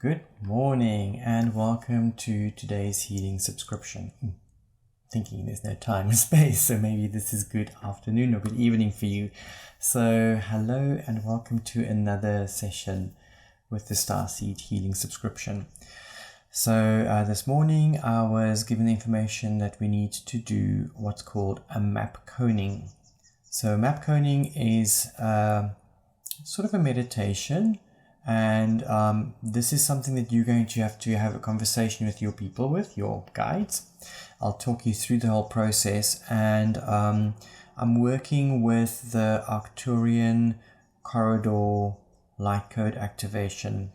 Good morning and welcome to today's healing subscription. Thinking there's no time and space, so maybe this is good afternoon or good evening for you. So hello and welcome to another session with the Starseed Healing subscription. So this morning I was given the information that we need to do what's called a map coning. So map coning is sort of a meditation. And this is something that you're going to have a conversation with your people, with your guides. I'll talk you through the whole process, and I'm working with the Arcturian Corridor Lightcode Activation.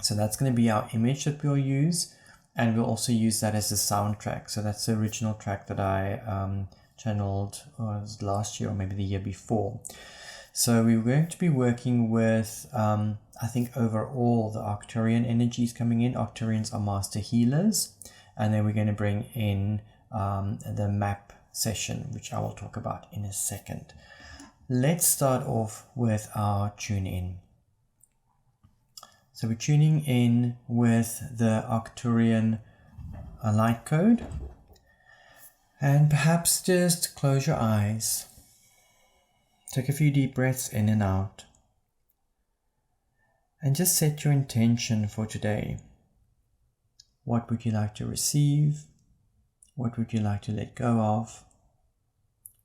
So that's going to be our image that we'll use, and we'll also use that as a soundtrack. So that's the original track that I channeled last year or maybe the year before. So we're going to be working with, I think overall, the Arcturian energies coming in. Arcturians are master healers. And then we're going to bring in the map session, which I will talk about in a second. Let's start off with our tune in. So we're tuning in with the Arcturian light code. And perhaps just close your eyes. Take a few deep breaths in and out. And just set your intention for today. What would you like to receive? What would you like to let go of?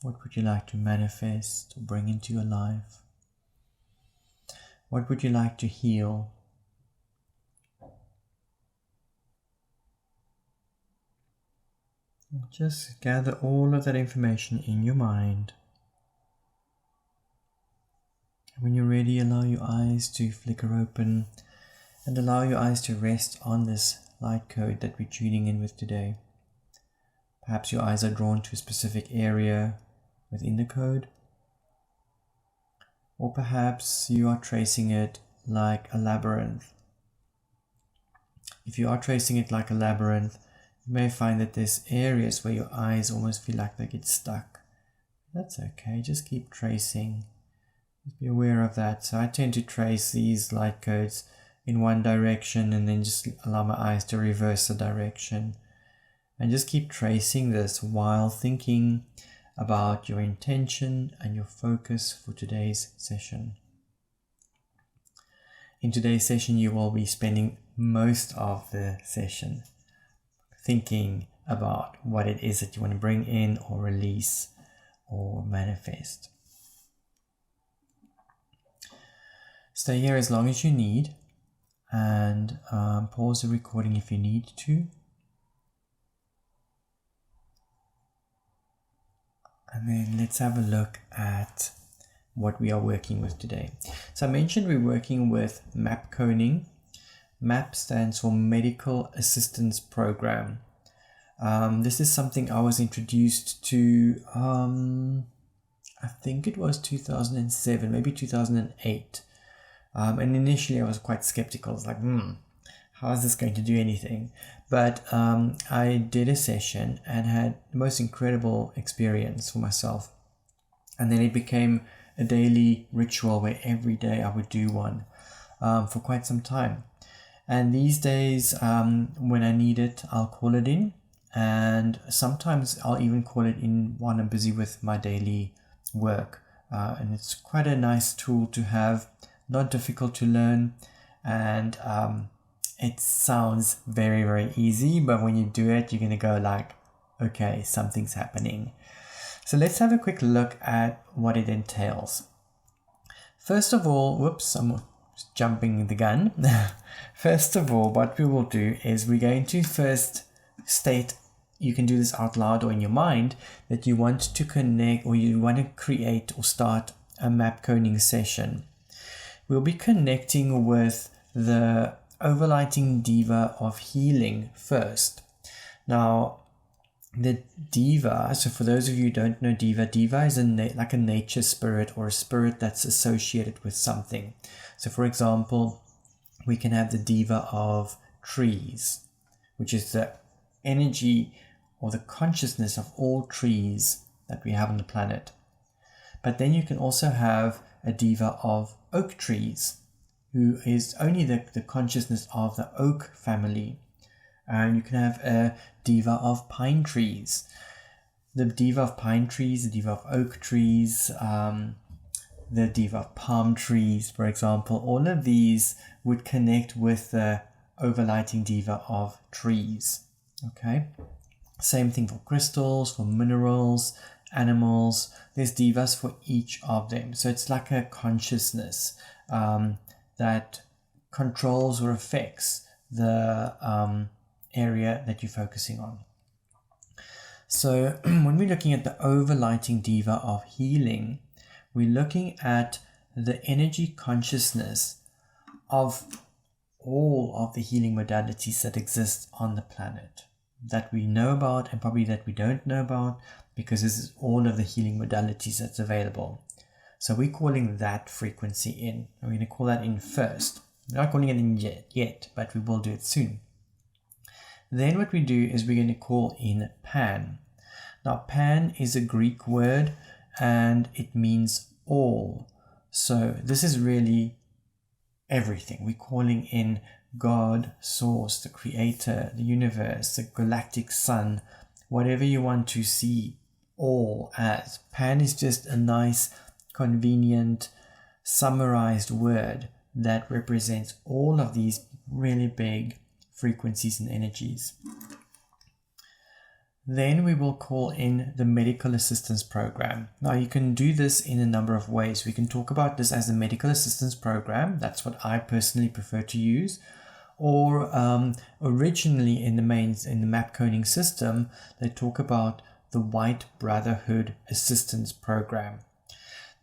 What would you like to manifest or bring into your life? What would you like to heal? Just gather all of that information in your mind. When you're ready, allow your eyes to flicker open and allow your eyes to rest on this light code that we're tuning in with today. Perhaps your eyes are drawn to a specific area within the code, or perhaps you are tracing it like a labyrinth. If you are tracing it like a labyrinth, you may find that there's areas where your eyes almost feel like they get stuck. That's okay, just keep tracing. Just be aware of that. So I tend to trace these light codes in one direction and then just allow my eyes to reverse the direction. And just keep tracing this while thinking about your intention and your focus for today's session. In today's session, you will be spending most of the session thinking about what it is that you want to bring in or release or manifest. Stay here as long as you need and pause the recording if you need to. And then let's have a look at what we are working with today. So I mentioned we're working with map coning. MAP stands for Medical Assistance Program. This is something I was introduced to, I think it was 2007, maybe 2008. And initially I was quite skeptical. I was like, how is this going to do anything? But I did a session and had the most incredible experience for myself. And then it became a daily ritual where every day I would do one for quite some time. And these days, when I need it, I'll call it in. And sometimes I'll even call it in while I'm busy with my daily work. And it's quite a nice tool to have. Not difficult to learn, and it sounds very, very easy, but when you do it, you're going to go like, okay, something's happening. So let's have a quick look at what it entails. First of all, whoops, I'm jumping the gun. First of all, what we will do is we're going to first state, you can do this out loud or in your mind, that you want to connect or you want to create or start a map coning session. We'll be connecting with the Overlighting Deva of Healing first. Now, the Deva, so for those of you who don't know Deva is like a nature spirit or a spirit that's associated with something. So for example, we can have the Deva of trees, which is the energy or the consciousness of all trees that we have on the planet. But then you can also have a Deva of oak trees, who is only the consciousness of the oak family. And you can have a Deva of pine trees. The Deva of pine trees, the Deva of oak trees, the Deva of palm trees, for example. All of these would connect with the overlighting Deva of trees. Okay. Same thing for crystals, for minerals, animals. There's Devas for each of them. So it's like a consciousness that controls or affects the area that you're focusing on. So when we're looking at the overlighting Deva of healing, we're looking at the energy consciousness of all of the healing modalities that exist on the planet, that we know about and probably that we don't know about, because this is all of the healing modalities that's available. So we're calling that frequency in. We're going to call that in first. We're not calling it in yet, but we will do it soon. Then what we do is we're going to call in Pan. Now Pan is a Greek word and it means all. So this is really everything. We're calling in God, Source, the Creator, the universe, the galactic sun, whatever you want to see all as. Pan is just a nice, convenient, summarized word that represents all of these really big frequencies and energies. Then we will call in the medical assistance program. Now you can do this in a number of ways. We can talk about this as the medical assistance program. That's what I personally prefer to use. Or originally in the map coding system, they talk about the White Brotherhood Assistance Program.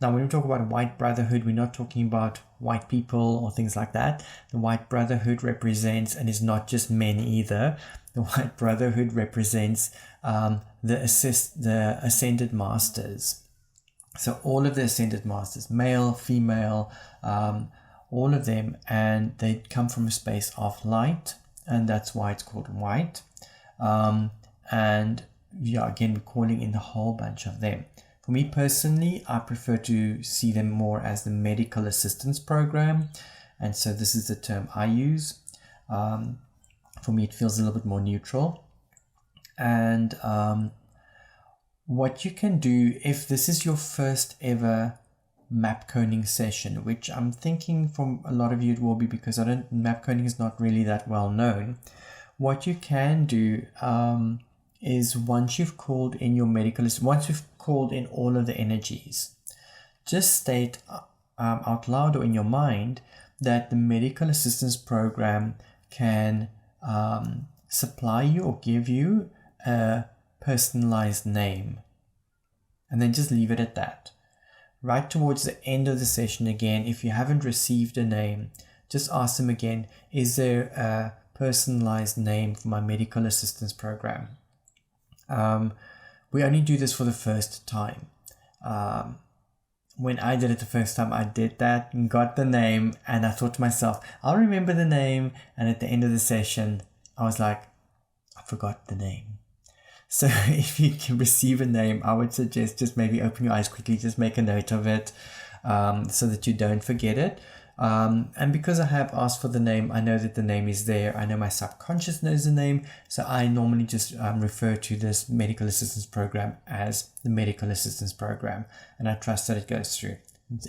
Now, when we talk about White Brotherhood, we're not talking about white people or things like that. The White Brotherhood represents, and is not just men either, the White Brotherhood represents the Ascended Masters. So all of the Ascended Masters, male, female, all of them, and they come from a space of light, and that's why it's called white. And yeah, again, we're calling in a whole bunch of them. For me personally, I prefer to see them more as the medical assistance program, and so this is the term I use. For me, it feels a little bit more neutral. And what you can do, if this is your first ever map coding session, which I'm thinking from a lot of you it will be, because map coding is not really that well known. What you can do is once you've called in your once you've called in all of the energies, just state out loud or in your mind that the medical assistance program can supply you or give you a personalized name, and then just leave it at that. Right towards the end of the session again, if you haven't received a name, just ask them again, is there a personalized name for my medical assistance program? We only do this for the first time. When I did it the first time, I did that and got the name, and I thought to myself, I'll remember the name, and at the end of the session, I was like, I forgot the name. So if you can receive a name, I would suggest just maybe open your eyes quickly, just make a note of it so that you don't forget it. And because I have asked for the name, I know that the name is there. I know my subconscious knows the name. So I normally just refer to this medical assistance program as the medical assistance program. And I trust that it goes through.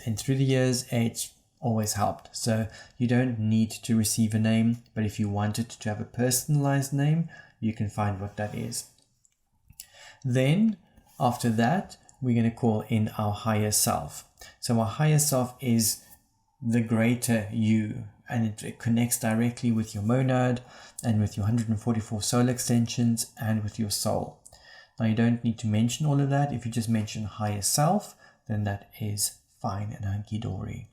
And through the years, it's always helped. So you don't need to receive a name, but if you wanted to have a personalized name, you can find what that is. Then after that, we're going to call in our higher self. So our higher self is the greater you, and it connects directly with your monad and with your 144 soul extensions and with your soul. Now you don't need to mention all of that. If you just mention higher self, then that is fine and hunky-dory.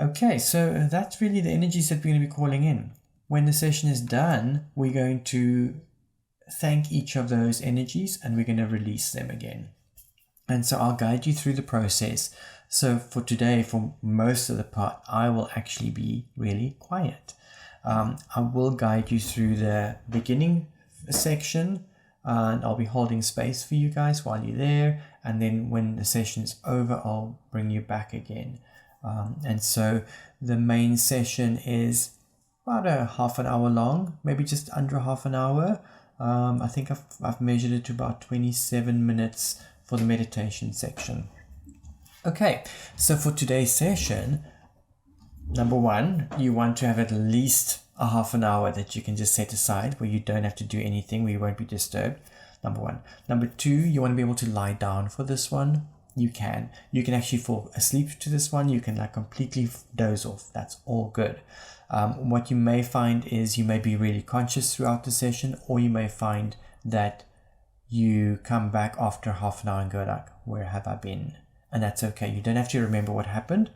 Okay, so that's really the energies that we're going to be calling in. When the session is done, we're going to thank each of those energies and we're going to release them again. And so I'll guide you through the process. So for today, for most of the part, I will actually be really quiet. I will guide you through the beginning section, and I'll be holding space for you guys while you're there. And then when the session's over, I'll bring you back again. And so the main session is about a half an hour long, maybe just under half an hour. I think I've measured it to about 27 minutes for the meditation section. Okay, so for today's session, number one, you want to have at least a half an hour that you can just set aside where you don't have to do anything, where you won't be disturbed. Number one. Number two, you want to be able to lie down for this one. You can actually fall asleep to this one. You can like completely doze off. That's all good. What you may find is you may be really conscious throughout the session, or you may find that you come back after half an hour and go like, where have I been? And that's okay. You don't have to remember what happened,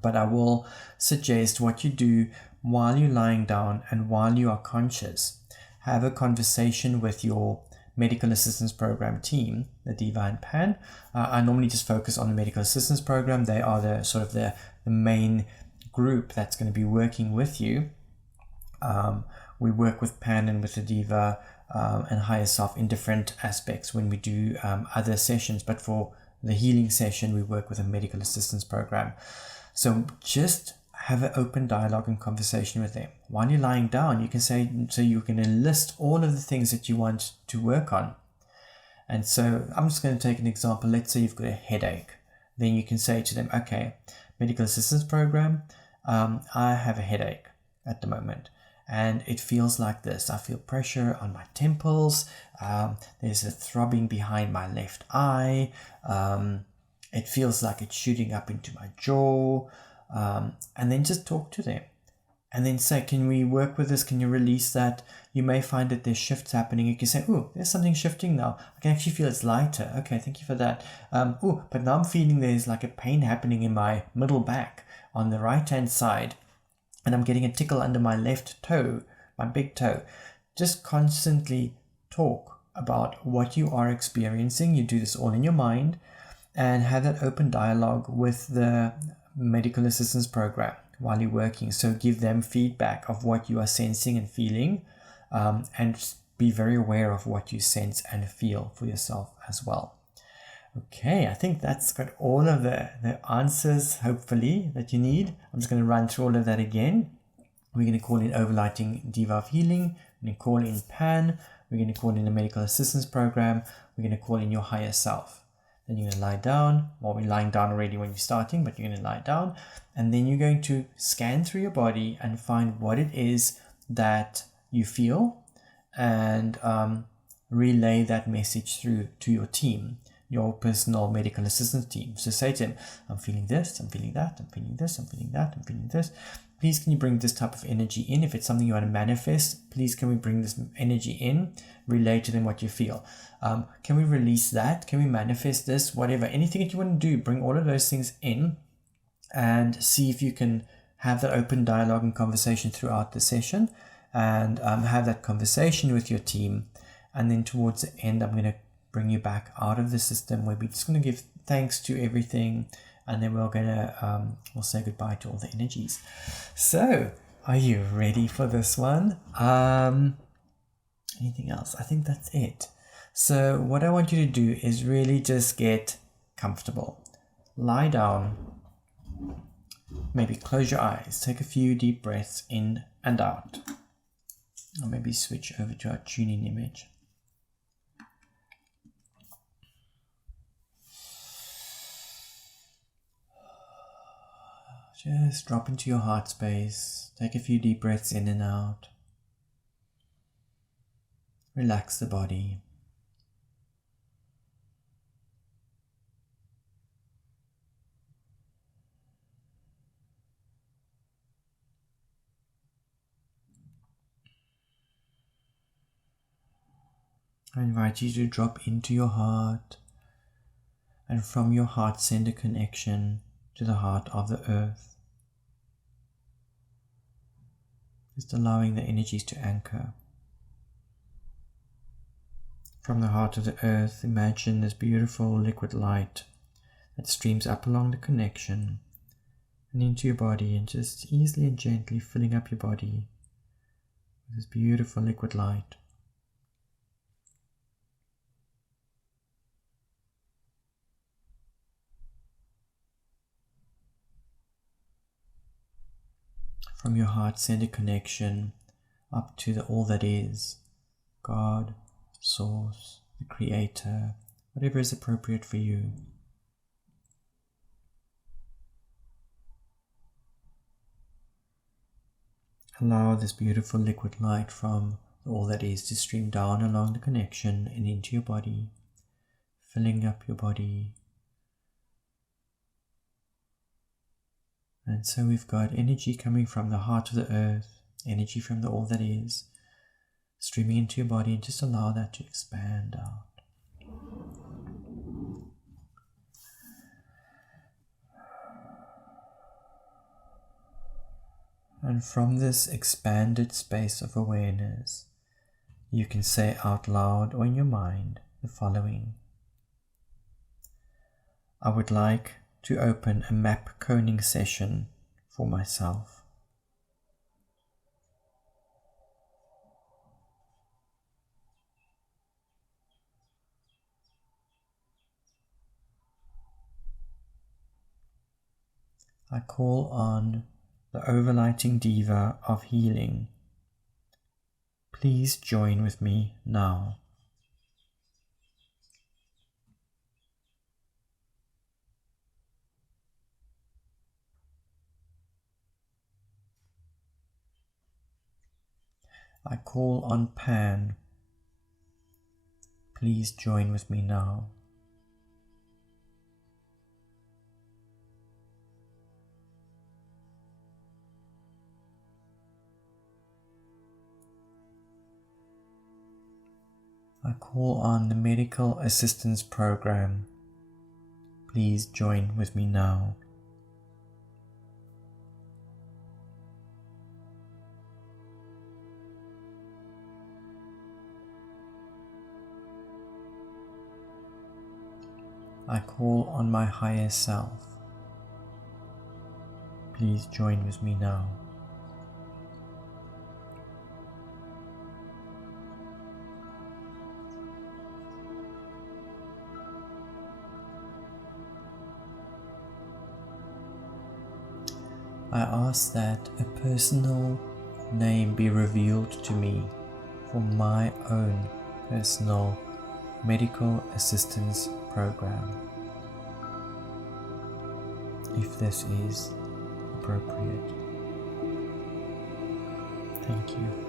but I will suggest what you do while you're lying down and while you are conscious. Have a conversation with your medical assistance program team, the Deva and Pan. I normally just focus on the medical assistance program. They are the sort of the main group that's going to be working with you. We work with Pan and with the Deva and higher self in different aspects when we do other sessions, but for the healing session we work with a medical assistance program. So just have an open dialogue and conversation with them. While you're lying down, you can say, so you can enlist all of the things that you want to work on. And so I'm just going to take an example. Let's say you've got a headache. Then you can say to them, okay, medical assistance program, I have a headache at the moment. And it feels like this. I feel pressure on my temples. There's a throbbing behind my left eye. It feels like it's shooting up into my jaw. And then just talk to them. And then say, can we work with this? Can you release that? You may find that there's shifts happening. You can say, oh, there's something shifting now. I can actually feel it's lighter. Okay, thank you for that. Oh, but now I'm feeling there's like a pain happening in my middle back on the right-hand side. And I'm getting a tickle under my left toe, my big toe. Just constantly talk about what you are experiencing. You do this all in your mind and have that open dialogue with the medical assistance program while you're working. So give them feedback of what you are sensing and feeling, and be very aware of what you sense and feel for yourself as well. Okay, I think that's got all of the answers, hopefully, that you need. I'm just going to run through all of that again. We're going to call in Overlighting Deva of Healing. We're going to call in Pan. We're going to call in the Medical Assistance Program. We're going to call in your higher self. Then you're going to lie down. Well, we're lying down already when you're starting, but you're going to lie down. And then you're going to scan through your body and find what it is that you feel, and relay that message through to your team, your personal medical assistance team. So say to them, I'm feeling this, I'm feeling that, I'm feeling this, I'm feeling that, I'm feeling this. Please, can you bring this type of energy in? If it's something you want to manifest, please, can we bring this energy in? Relay to them what you feel. Can we release that? Can we manifest this? Whatever, anything that you want to do, bring all of those things in and see if you can have that open dialogue and conversation throughout the session, and have that conversation with your team. And then towards the end, I'm going to bring you back out of the system where we're just going to give thanks to everything, and then we're going to we'll say goodbye to all the energies. So are you ready for this one? Anything else? I think that's it. So what I want you to do is really just get comfortable. Lie down, maybe close your eyes, take a few deep breaths in and out, or maybe switch over to our tuning image. Just drop into your heart space. Take a few deep breaths in and out. Relax the body. I invite you to drop into your heart, and from your heart send a connection to the heart of the earth. Just allowing the energies to anchor. From the heart of the earth, imagine this beautiful liquid light that streams up along the connection and into your body, and just easily and gently filling up your body with this beautiful liquid light. from your heart center connection up to the all that is, God, Source, the Creator, whatever is appropriate for you. Allow this beautiful liquid light from all that is to stream down along the connection and into your body, filling up your body. And so we've got energy coming from the heart of the earth, energy from the all that is, streaming into your body, and just allow that to expand out. And from this expanded space of awareness, you can say out loud or in your mind the following. I would like to open a map coning session for myself. I call on the Overlighting Deva of Healing. Please join with me now. I call on Pan. Please join with me now. I call on the Medical Assistance Program. Please join with me now. I call on my higher self. Please join with me now. I ask that a personal name be revealed to me for my own personal medical assistance program, if this is appropriate. Thank you.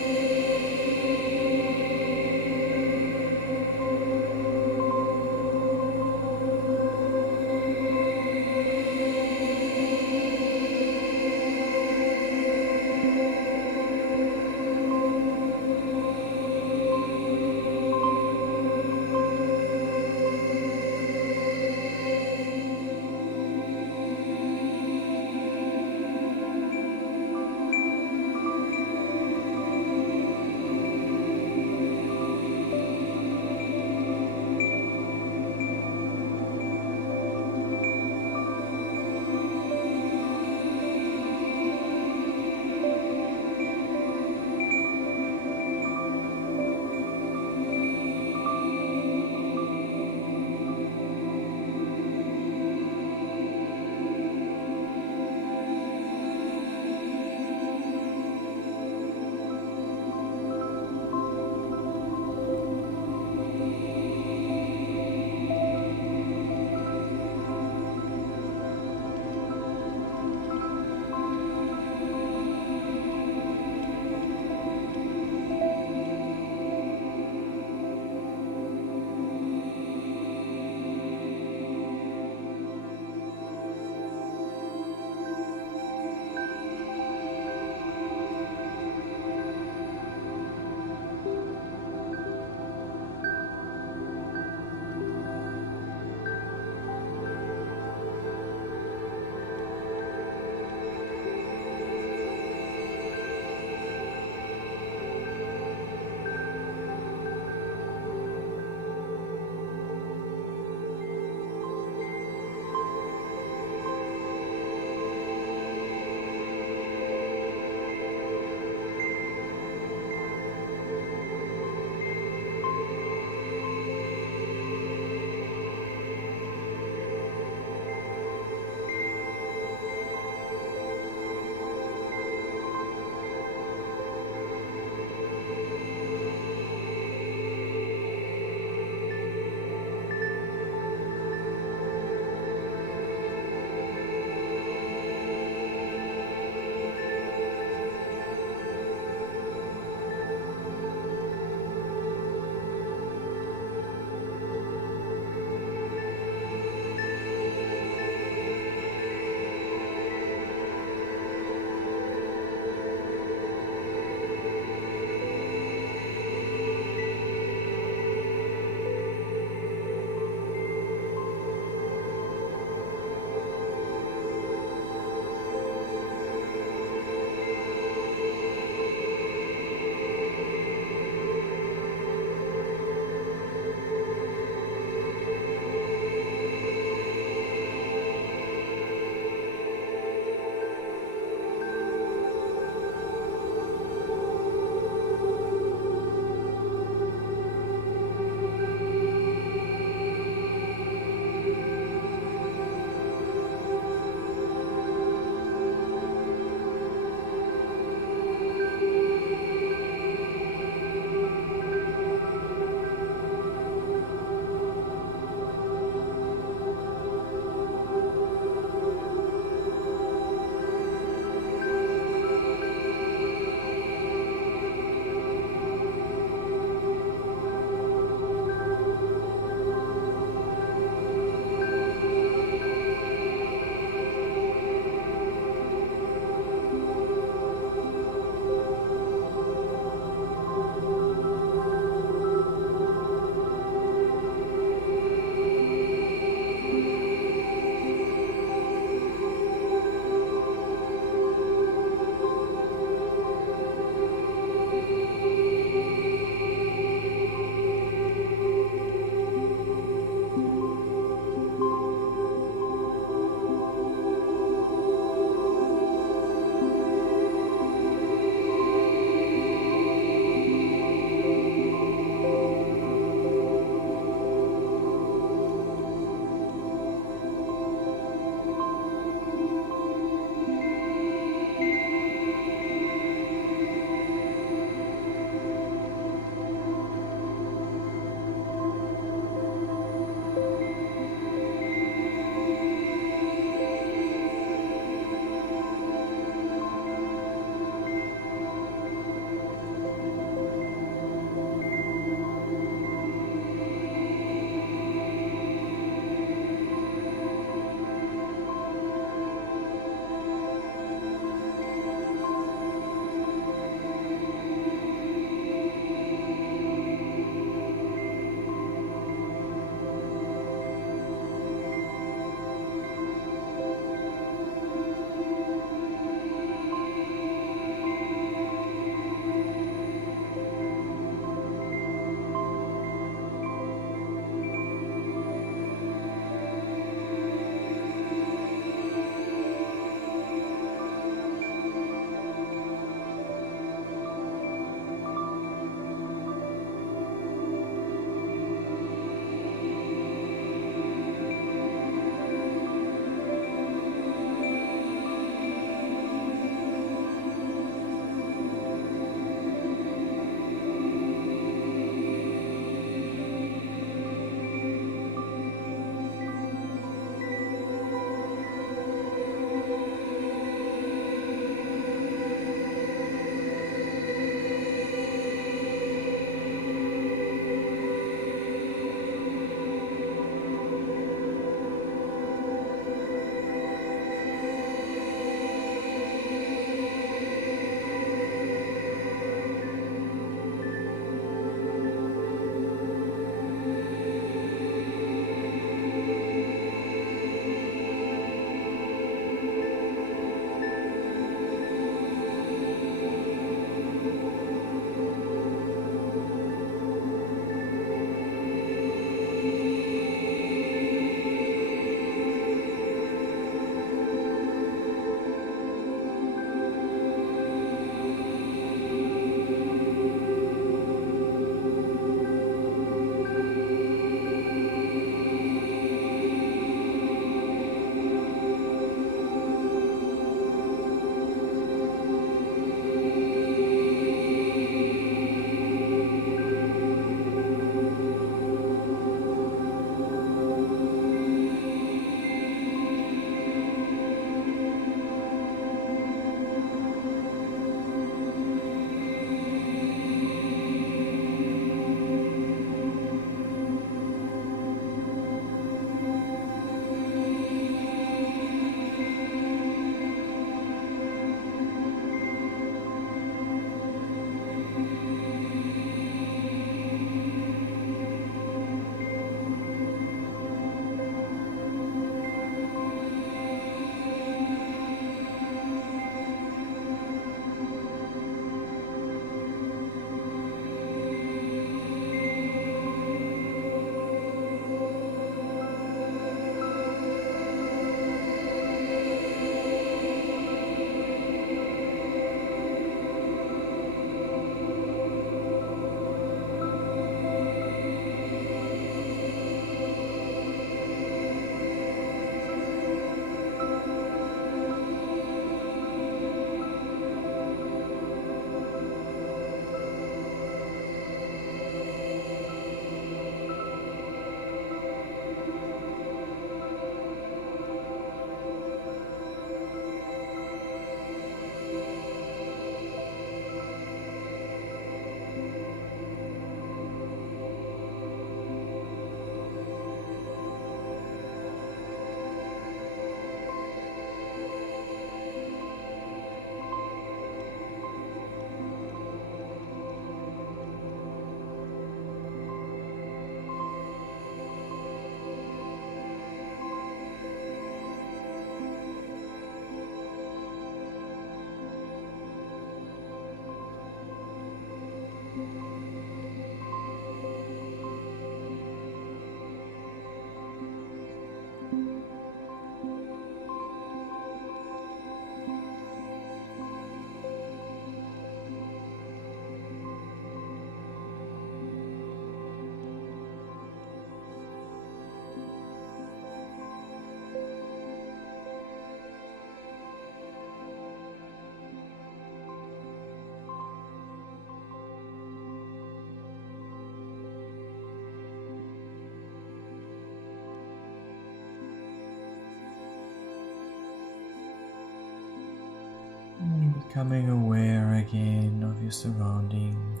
Becoming aware again of your surroundings.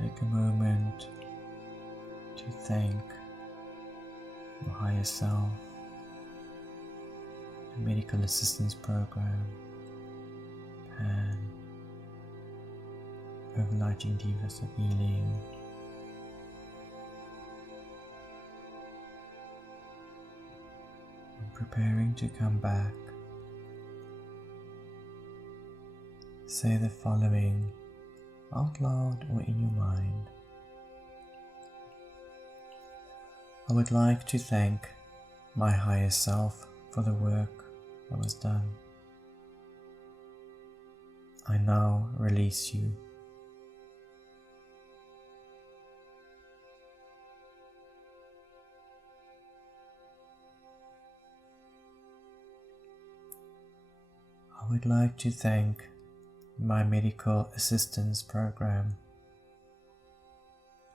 Take a moment to thank your higher self, the medical assistance program, and Overlighting Devas of Healing. And preparing to come back, say the following out loud or in your mind. I would like to thank my higher self for the work that was done. I now release you. I would like to thank my medical assistance program.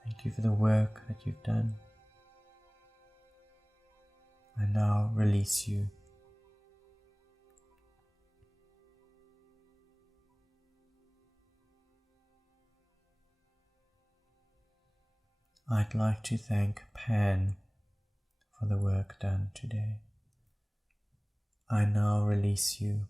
Thank you for the work that you've done. I now release you. I'd like to thank Pan for the work done today. I now release you.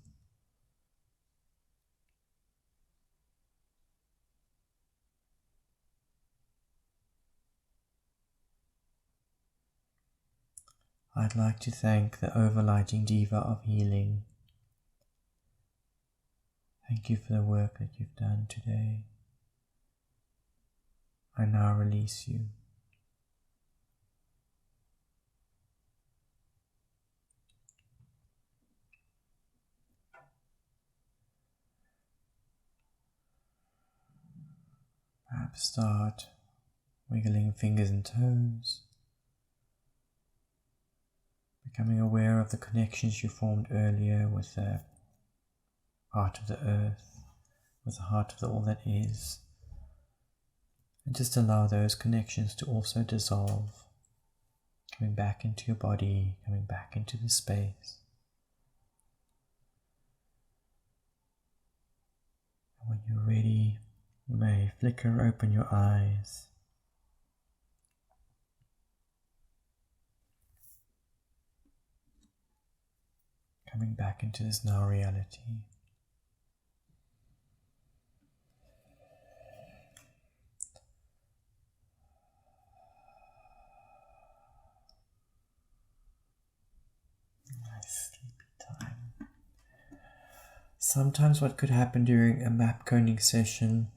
I'd like to thank the Overlighting Deva of Healing. Thank you for the work that you've done today. I now release you. Perhaps start wiggling fingers and toes, becoming aware of the connections you formed earlier with the heart of the earth, with the heart of the all that is, and just allow those connections to also dissolve, coming back into your body, coming back into the space. And when you're ready, you may flicker open your eyes. Coming back into this now reality. Nice sleepy time. Sometimes what could happen during a map coning session,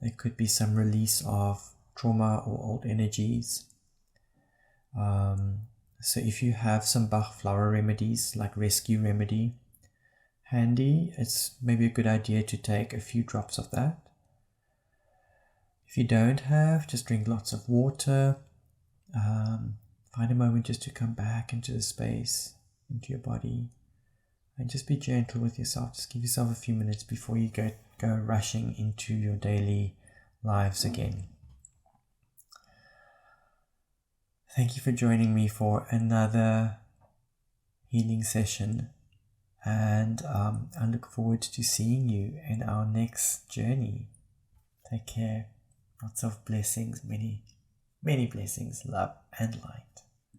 there could be some release of trauma or old energies. So if you have some Bach flower remedies, like rescue remedy, handy, it's maybe a good idea to take a few drops of that. If you don't have, just drink lots of water. Find a moment just to come back into the space, into your body, and just be gentle with yourself. Just give yourself a few minutes before you go rushing into your daily lives again. Thank you for joining me for another healing session, and I look forward to seeing you in our next journey. Take care. Lots of blessings, many blessings, love and light.